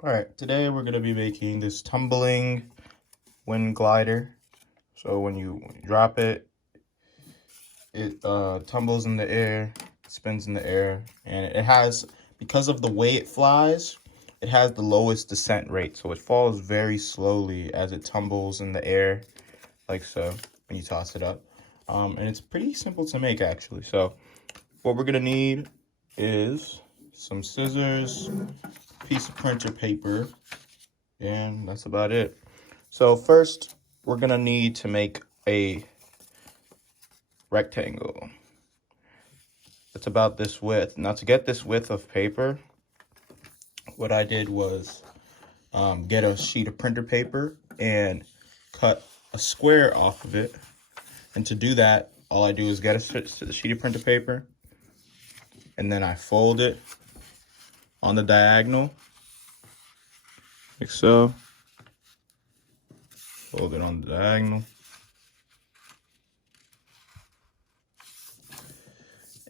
All right, today we're gonna be making this tumbling wind glider. So when you drop it, it tumbles in the air, spins in the air, and it has, because of the way it flies, it has the lowest descent rate. So it falls very slowly as it tumbles in the air, like so, when you toss it up. And it's pretty simple to make, actually. So what we're gonna need is some scissors, piece of printer paper, and that's about it. So first, we're gonna need to make a rectangle. It's about this width. Now to get this width of paper, what I did was get a sheet of printer paper and cut a square off of it. And to do that, all I do is get a sheet of printer paper, and then I fold it on the diagonal, like so. Fold it on the diagonal.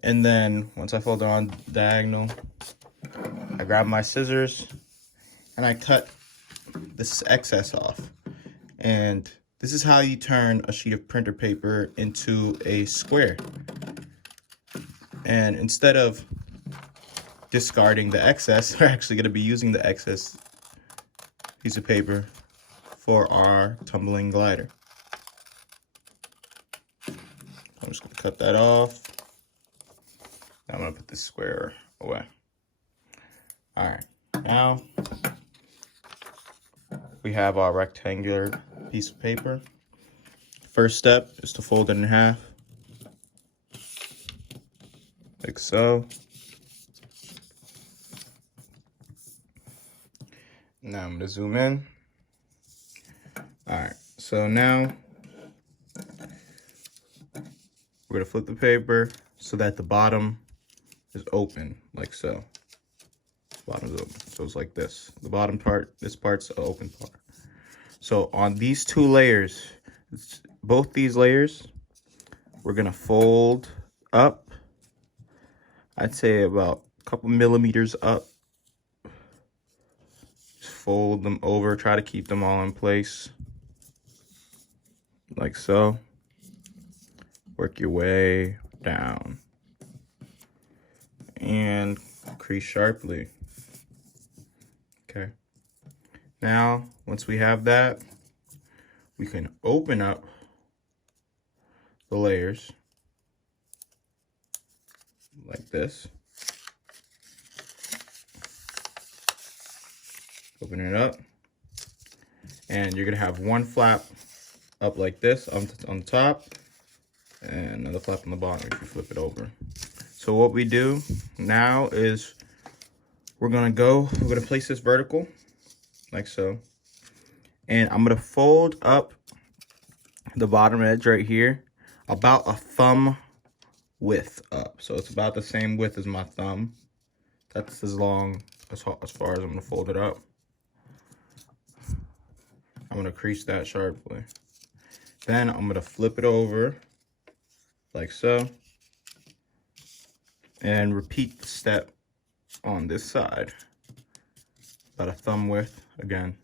And then once I fold it on diagonal, I grab my scissors and I cut this excess off. And this is how you turn a sheet of printer paper into a square. And instead of discarding the excess, we're actually going to be using the excess piece of paper for our tumbling glider. I'm just going to cut that off. Now I'm going to put this square away. All right, now we have our rectangular piece of paper. First step is to fold it in half, like so. Now I'm going to zoom in. All right, so now we're going to flip the paper so that the bottom is open, like so. Bottom's open, so it's like this. The bottom part, this part's the open part. So on these two layers, both these layers, we're gonna fold up. I'd say about a couple millimeters up. Just fold them over, try to keep them all in place, like so. Work your way down and crease sharply. Okay. Now, once we have that, we can open up the layers like this. Open it up, and you're gonna have one flap up like this on the top, and another flap on the bottom if you flip it over. So what we do now is we're gonna place this vertical, like so. And I'm gonna fold up the bottom edge right here about a thumb width up. So it's about the same width as my thumb. That's as long as far as I'm gonna fold it up. I'm gonna crease that sharply. Then I'm gonna flip it over like so. And repeat the step on this side. About a thumb width again,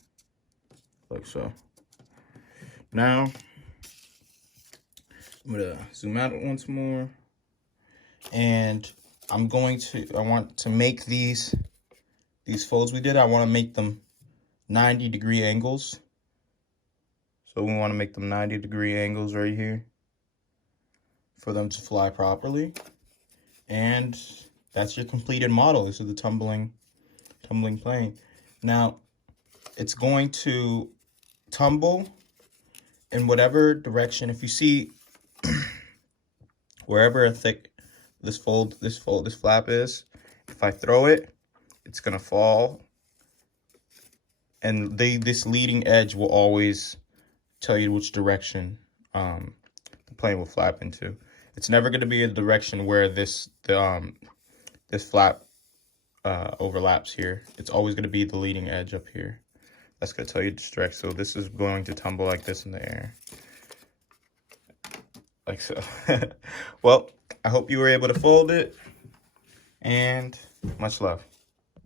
like so. Now, I'm gonna zoom out once more. And I want to make these folds we did, I wanna make them 90-degree angles. So we wanna make them 90-degree angles right here for them to fly properly. And that's your completed model. This is the tumbling plane. Now, it's going to tumble in whatever direction. If you see wherever thick this flap is, if I throw it, it's gonna fall. And this leading edge will always tell you which direction the plane will flap into. It's never going to be a direction where this flap overlaps here. It's always going to be the leading edge up here. That's going to tell you this direction. So this is going to tumble like this in the air, like so. Well, I hope you were able to fold it, and much love.